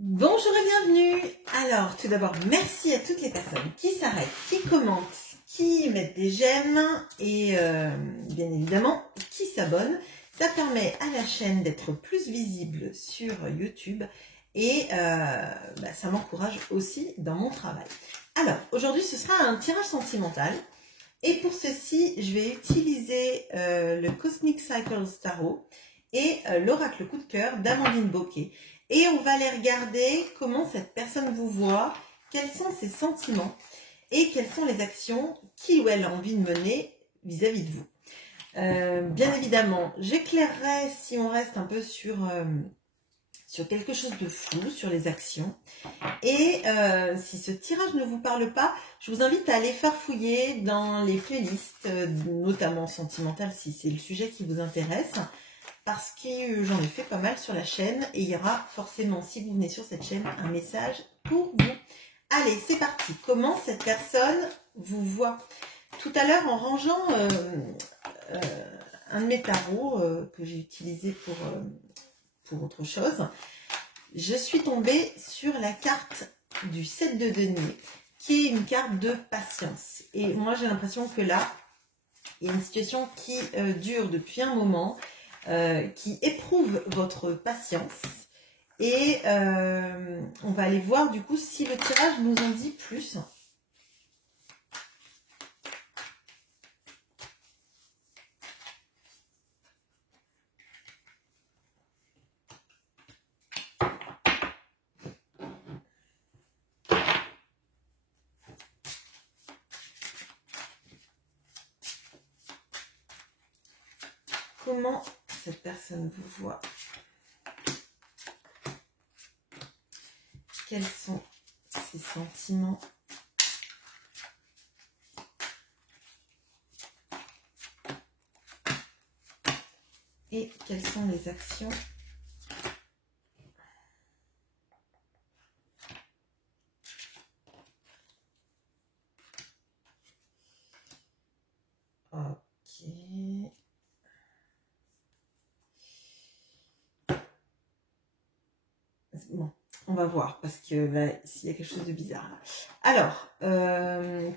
Bonjour et bienvenue. Alors, tout d'abord, merci à toutes les personnes qui s'arrêtent, qui commentent, qui mettent des j'aime et bien évidemment qui s'abonnent. Ça permet à la chaîne d'être plus visible sur YouTube et ça m'encourage aussi dans mon travail. Alors, aujourd'hui, ce sera un tirage sentimental. Et pour ceci, je vais utiliser le Cosmic Cycles Tarot et l'oracle coup de cœur d'Amandine Bocquet. Et on va aller regarder comment cette personne vous voit, quels sont ses sentiments et quelles sont les actions qu'il ou elle a envie de mener vis-à-vis de vous. Bien évidemment, j'éclairerai si on reste un peu sur quelque chose de flou, sur les actions. Et si ce tirage ne vous parle pas, je vous invite à aller farfouiller dans les playlists, notamment sentimentales si c'est le sujet qui vous intéresse. Parce que j'en ai fait pas mal sur la chaîne et il y aura forcément, si vous venez sur cette chaîne, un message pour vous. Allez, c'est parti. Comment cette personne vous voit? Tout à l'heure, en rangeant un de mes tarots que j'ai utilisé pour autre chose, je suis tombée sur la carte du 7 de denier, qui est une carte de patience. Et moi, j'ai l'impression que là, il y a une situation qui dure depuis un moment, qui éprouve votre patience et on va aller voir du coup si le tirage nous en dit plus. Comment cette personne vous voit? Quels sont ses sentiments? Et quelles sont les actions? Ok. Bon, on va voir parce que s'il y a quelque chose de bizarre là. Alors,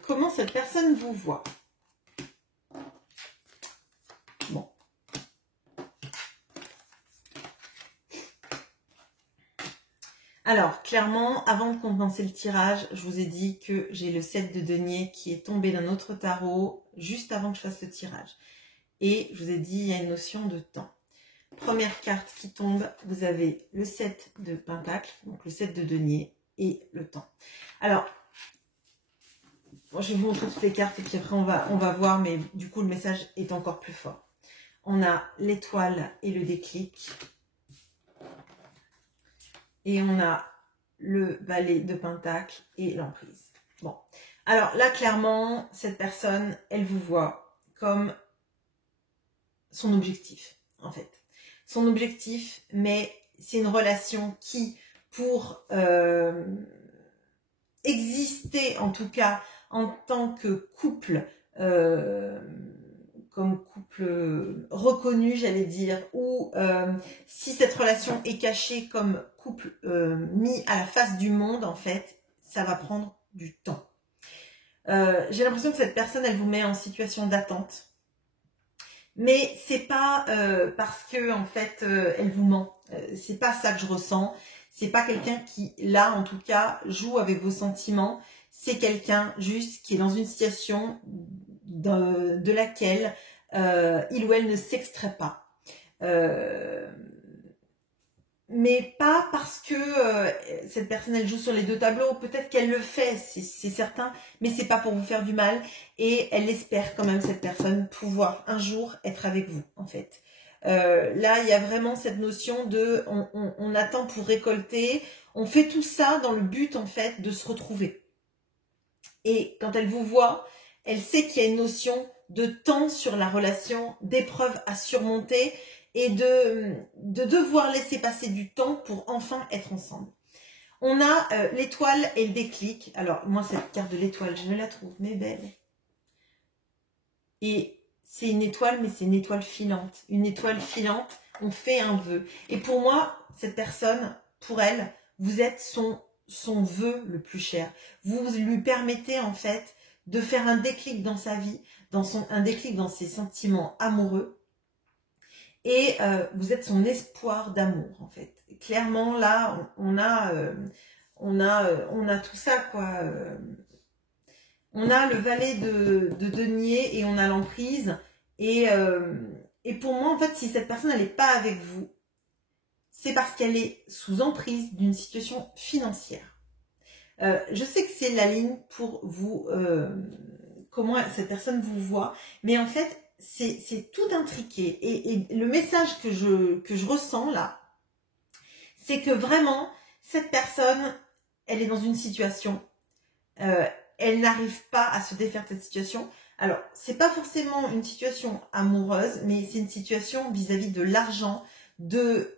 comment cette personne vous voit? Bon. Alors, clairement, avant de commencer le tirage, je vous ai dit que j'ai le 7 de denier qui est tombé d'un autre tarot juste avant que je fasse le tirage. Et je vous ai dit, il y a une notion de temps. Première carte qui tombe, vous avez le 7 de pentacle, donc le 7 de denier et le temps. Alors, je vais vous montrer toutes les cartes et puis après on va voir, mais du coup le message est encore plus fort. On a l'étoile et le déclic. Et on a le valet de pentacle et l'emprise. Bon, alors là clairement, cette personne, elle vous voit comme son objectif, en fait. Son objectif, mais c'est une relation qui, pour exister en tout cas en tant que couple, comme couple reconnu, j'allais dire, ou si cette relation est cachée comme couple mis à la face du monde, en fait, ça va prendre du temps. J'ai l'impression que cette personne, elle vous met en situation d'attente. Mais c'est pas parce que en fait elle vous ment. C'est pas ça que je ressens. C'est pas quelqu'un qui, là en tout cas, joue avec vos sentiments. C'est quelqu'un juste qui est dans une situation de laquelle il ou elle ne s'extrait pas. Mais pas parce que cette personne elle joue sur les deux tableaux. Peut-être qu'elle le fait, c'est certain, mais c'est pas pour vous faire du mal. Et elle espère quand même, cette personne, pouvoir un jour être avec vous, en fait. Là, il y a vraiment cette notion de on attend pour récolter. On fait tout ça dans le but, en fait, de se retrouver. Et quand elle vous voit, elle sait qu'il y a une notion de temps sur la relation, d'épreuves à surmonter et de devoir laisser passer du temps pour enfin être ensemble. On a l'étoile et le déclic. Alors, moi, cette carte de l'étoile, je me la trouve, mais belle. Et c'est une étoile, mais c'est une étoile filante. Une étoile filante, on fait un vœu. Et pour moi, cette personne, pour elle, vous êtes son vœu le plus cher. Vous lui permettez en fait de faire un déclic dans sa vie, un déclic dans ses sentiments amoureux. Et vous êtes son espoir d'amour en fait. Clairement là, on a tout ça quoi. On a le valet de denier et on a l'emprise. Et pour moi en fait, si cette personne elle n'est pas avec vous, c'est parce qu'elle est sous emprise d'une situation financière. Je sais que c'est la ligne pour vous, comment cette personne vous voit, mais en fait, c'est tout intriqué. Et le message que je ressens là, c'est que vraiment, cette personne, elle est dans une situation, elle n'arrive pas à se défaire de cette situation. Alors, c'est pas forcément une situation amoureuse, mais c'est une situation vis-à-vis de l'argent, de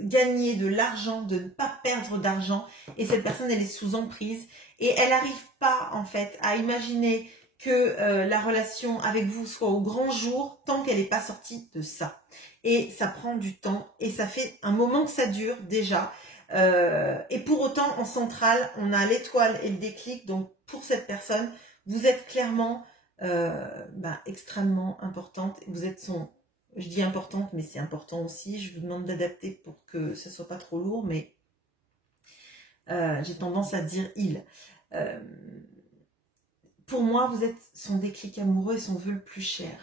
gagner de l'argent, de ne pas perdre d'argent. Et cette personne, elle est sous emprise et elle n'arrive pas en fait à imaginer que la relation avec vous soit au grand jour tant qu'elle n'est pas sortie de ça. Et ça prend du temps et ça fait un moment que ça dure déjà. Et pour autant, en centrale, on a l'étoile et le déclic. Donc pour cette personne, vous êtes clairement extrêmement importante. Vous êtes je dis importante, mais c'est important aussi. Je vous demande d'adapter pour que ce soit pas trop lourd, mais j'ai tendance à dire il. Pour moi, vous êtes son déclic amoureux et son vœu le plus cher.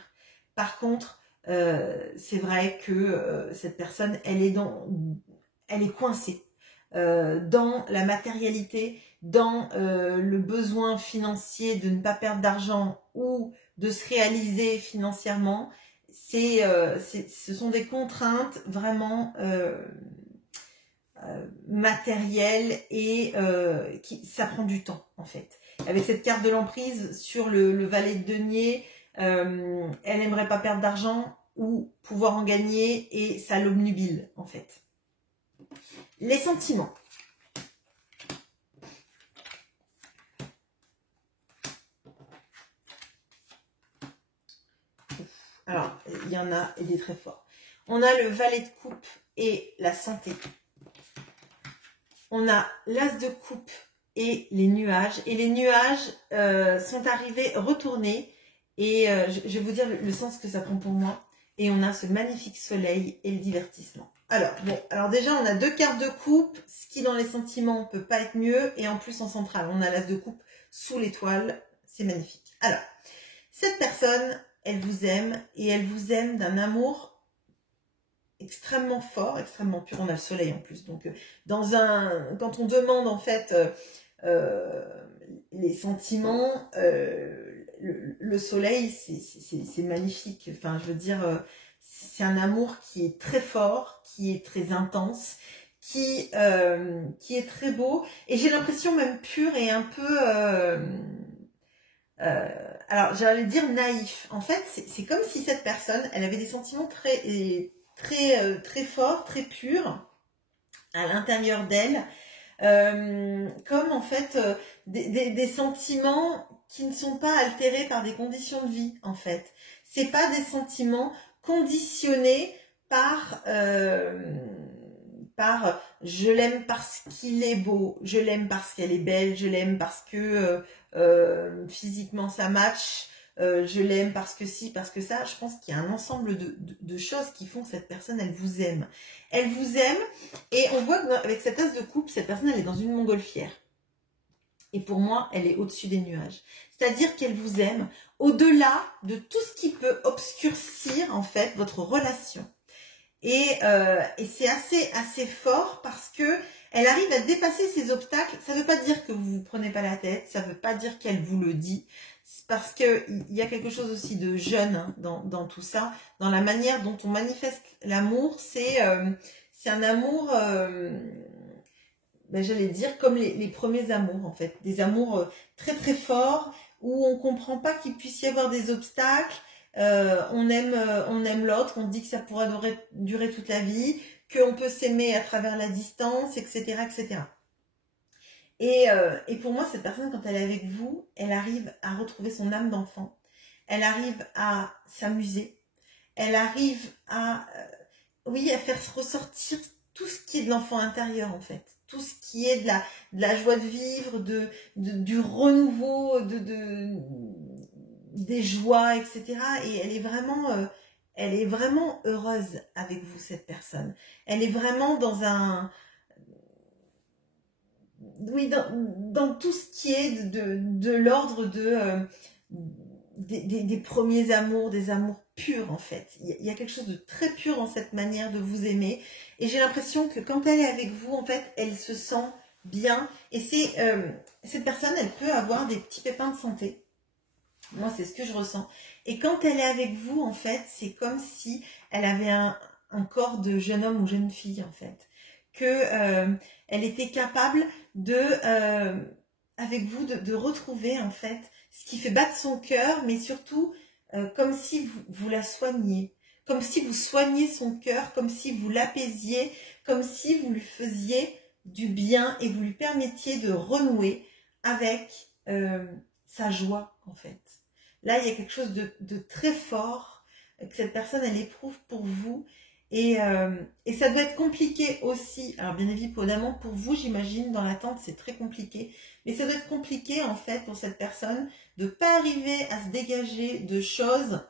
Par contre, c'est vrai que cette personne, elle est coincée dans la matérialité, dans le besoin financier de ne pas perdre d'argent ou de se réaliser financièrement. Ce sont des contraintes vraiment matérielles et ça prend du temps en fait. Avec cette carte de l'emprise sur le valet de denier, elle n'aimerait pas perdre d'argent ou pouvoir en gagner et ça l'obnubile en fait. Les sentiments. Alors, il y en a des très forts. On a le valet de coupe et la santé. On a l'as de coupe et les nuages. Et les nuages sont arrivés retournés. Et je vais vous dire le sens que ça prend pour moi. Et on a ce magnifique soleil et le divertissement. Alors déjà, on a deux cartes de coupe. Ce qui, dans les sentiments, ne peut pas être mieux. Et en plus, en centrale, on a l'as de coupe sous l'étoile. C'est magnifique. Alors, cette personne, elle vous aime. Et elle vous aime d'un amour extrêmement fort, extrêmement pur. On a le soleil en plus. Donc, quand on demande en fait les sentiments, le soleil, c'est magnifique. Enfin, je veux dire, c'est un amour qui est très fort, qui est très intense, qui est très beau. Et j'ai l'impression même pur et un peu... alors, j'allais dire naïf. En fait, c'est comme si cette personne, elle avait des sentiments très forts, très purs à l'intérieur d'elle. Comme en fait des sentiments qui ne sont pas altérés par des conditions de vie en fait. C'est pas des sentiments conditionnés par je l'aime parce qu'il est beau, je l'aime parce qu'elle est belle, je l'aime parce que physiquement ça match, je l'aime parce que si, parce que ça. Je pense qu'il y a un ensemble de choses qui font que cette personne, elle vous aime. Elle vous aime et on voit qu'avec cette as de coupe, cette personne, elle est dans une montgolfière. Et pour moi, elle est au-dessus des nuages. C'est-à-dire qu'elle vous aime au-delà de tout ce qui peut obscurcir en fait votre relation. Et c'est assez fort parce que elle arrive à dépasser ces obstacles. Ça ne veut pas dire que vous vous prenez pas la tête, ça ne veut pas dire qu'elle vous le dit. Parce qu'il y a quelque chose aussi de jeune hein, dans tout ça, dans la manière dont on manifeste l'amour. C'est un amour, j'allais dire, comme les premiers amours en fait. Des amours très forts où on ne comprend pas qu'il puisse y avoir des obstacles. On aime l'autre, on dit que ça pourra durer toute la vie, qu'on peut s'aimer à travers la distance, etc. etc. Et pour moi, cette personne, quand elle est avec vous, elle arrive à retrouver son âme d'enfant. Elle arrive à s'amuser. Elle arrive à faire ressortir tout ce qui est de l'enfant intérieur en fait, tout ce qui est de la joie de vivre, du renouveau, des joies, etc. Et elle est vraiment heureuse avec vous, cette personne. Elle est vraiment dans dans tout ce qui est de l'ordre des premiers amours, des amours purs en fait. Il y a quelque chose de très pur dans cette manière de vous aimer. Et j'ai l'impression que quand elle est avec vous, en fait, elle se sent bien. Et cette personne, elle peut avoir des petits pépins de santé. Moi, c'est ce que je ressens. Et quand elle est avec vous, en fait, c'est comme si elle avait un corps de jeune homme ou jeune fille, en fait. Elle était capable avec vous, de retrouver, en fait, ce qui fait battre son cœur, mais surtout, comme si vous la soigniez. Comme si vous soigniez son cœur, comme si vous l'apaisiez, comme si vous lui faisiez du bien et vous lui permettiez de renouer avec sa joie, en fait. Là, il y a quelque chose de très fort que cette personne, elle éprouve pour vous. Et ça doit être compliqué aussi. Alors, bien évidemment, pour vous, j'imagine, dans l'attente, c'est très compliqué. Mais ça doit être compliqué, en fait, pour cette personne, de ne pas arriver à se dégager de choses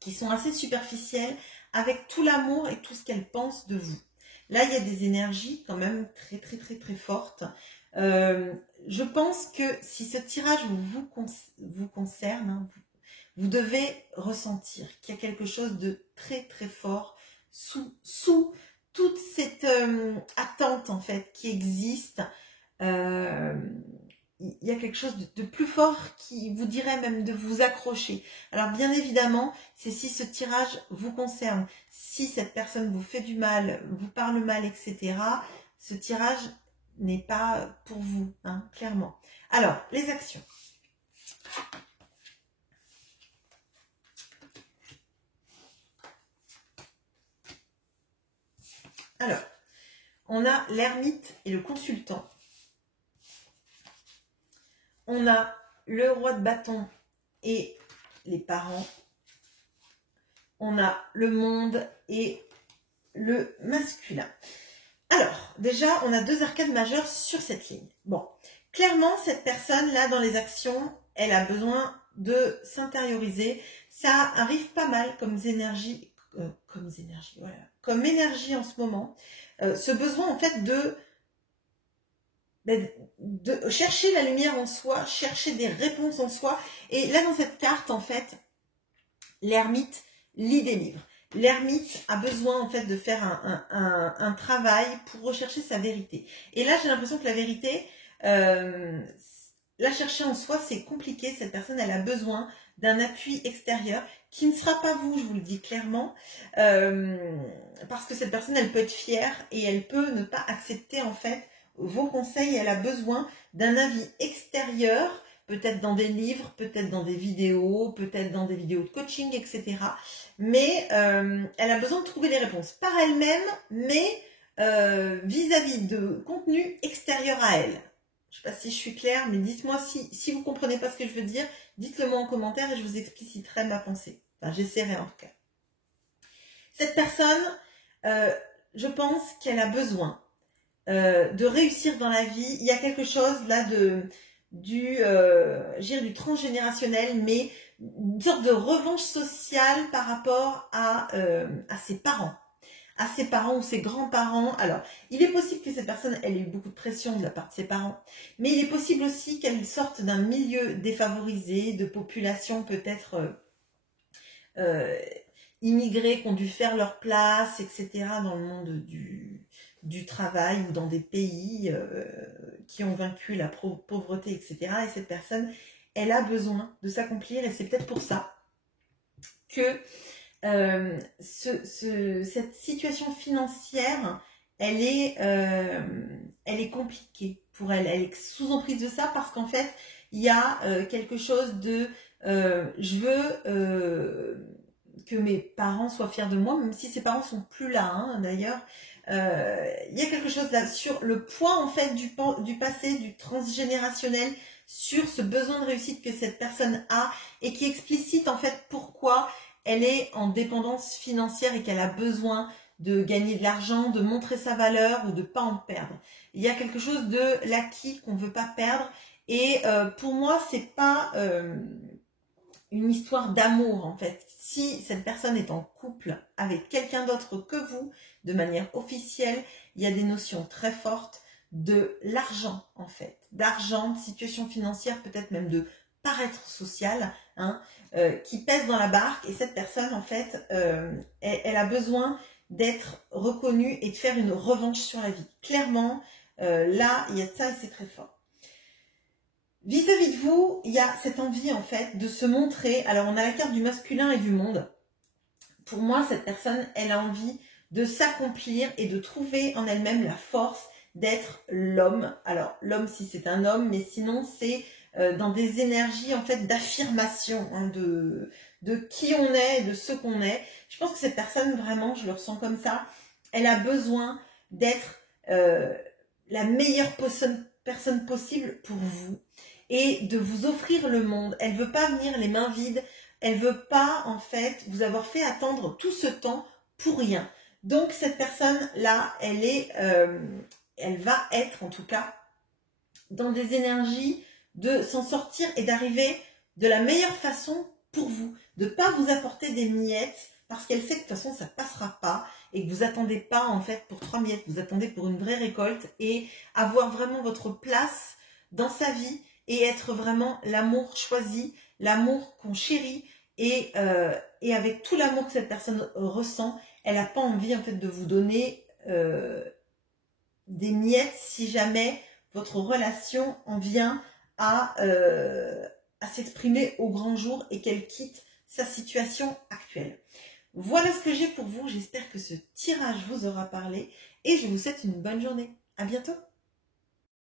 qui sont assez superficielles, avec tout l'amour et tout ce qu'elle pense de vous. Là, il y a des énergies quand même très, très, très, très fortes. Je pense que si ce tirage vous concerne, hein, vous devez ressentir qu'il y a quelque chose de très, très fort sous toute cette attente, en fait, qui existe. Il y a quelque chose de plus fort qui vous dirait même de vous accrocher. Alors bien évidemment, c'est si ce tirage vous concerne, si cette personne vous fait du mal, vous parle mal, etc., ce tirage n'est pas pour vous, hein, clairement. Alors, les actions. Alors, on a l'ermite et le consultant. On a le roi de bâton et les parents. On a le monde et le masculin. Alors, déjà, on a 2 arcades majeures sur cette ligne. Bon, clairement, cette personne-là, dans les actions, elle a besoin de s'intérioriser. Ça arrive pas mal comme énergie, voilà, comme énergie en ce moment. Ce besoin, en fait, de chercher la lumière en soi, chercher des réponses en soi. Et là, dans cette carte, en fait, l'ermite lit des livres. L'ermite a besoin, en fait, de faire un travail pour rechercher sa vérité. Et là, j'ai l'impression que la vérité, la chercher en soi, c'est compliqué. Cette personne, elle a besoin d'un appui extérieur qui ne sera pas vous, je vous le dis clairement, parce que cette personne, elle peut être fière et elle peut ne pas accepter, en fait, vos conseils. Elle a besoin d'un avis extérieur, peut-être dans des livres, peut-être dans des vidéos, peut-être dans des vidéos de coaching, etc. Mais elle a besoin de trouver les réponses par elle-même, mais vis-à-vis de contenu extérieur à elle. Je ne sais pas si je suis claire, mais dites-moi si vous ne comprenez pas ce que je veux dire, dites-le moi en commentaire et je vous expliciterai ma pensée. Enfin, j'essaierai en tout cas. Cette personne, je pense qu'elle a besoin de réussir dans la vie. Il y a quelque chose là du transgénérationnel, mais une sorte de revanche sociale par rapport à ses parents. À ses parents ou ses grands-parents. Alors, il est possible que cette personne, elle ait eu beaucoup de pression de la part de ses parents, mais il est possible aussi qu'elle sorte d'un milieu défavorisé, de population peut-être immigrés qui ont dû faire leur place, etc., dans le monde du travail ou dans des pays qui ont vaincu la pauvreté, etc. Et cette personne, elle a besoin de s'accomplir et c'est peut-être pour ça que cette situation financière, elle est compliquée pour elle. Elle est sous emprise de ça parce qu'en fait, il y a quelque chose de je veux que mes parents soient fiers de moi, même si ses parents sont plus là, hein, d'ailleurs. Il y a quelque chose là sur le poids en fait du passé, du transgénérationnel, sur ce besoin de réussite que cette personne a et qui explicite en fait pourquoi elle est en dépendance financière et qu'elle a besoin de gagner de l'argent, de montrer sa valeur ou de pas en perdre. Il y a quelque chose de l'acquis qu'on veut pas perdre. Et pour moi, c'est pas une histoire d'amour en fait. Si cette personne est en couple avec quelqu'un d'autre que vous, de manière officielle, il y a des notions très fortes de l'argent en fait, d'argent, de situation financière, peut-être même de paraître social, hein, qui pèse dans la barque. Et cette personne en fait, elle a besoin d'être reconnue et de faire une revanche sur la vie. Clairement, là, il y a de ça et c'est très fort. Vis-à-vis de vous, il y a cette envie en fait de se montrer. Alors on a la carte du masculin et du monde. Pour moi, cette personne, elle a envie de s'accomplir et de trouver en elle-même la force d'être l'homme. Alors l'homme si c'est un homme, mais sinon c'est dans des énergies en fait d'affirmation, hein, de qui on est, de ce qu'on est. Je pense que cette personne, vraiment, je le ressens comme ça, elle a besoin d'être la meilleure personne possible pour vous et de vous offrir le monde. Elle veut pas venir les mains vides, elle veut pas en fait vous avoir fait attendre tout ce temps pour rien. Donc cette personne-là, elle va être en tout cas dans des énergies de s'en sortir et d'arriver de la meilleure façon pour vous, de pas vous apporter des miettes parce qu'elle sait que de toute façon ça passera pas et que vous attendez pas en fait pour 3 miettes, vous attendez pour une vraie récolte et avoir vraiment votre place dans sa vie et être vraiment l'amour choisi, l'amour qu'on chérit et avec tout l'amour que cette personne ressent, elle n'a pas envie en fait de vous donner des miettes si jamais votre relation en vient à s'exprimer au grand jour et qu'elle quitte sa situation actuelle. Voilà ce que j'ai pour vous. J'espère que ce tirage vous aura parlé et je vous souhaite une bonne journée. À bientôt.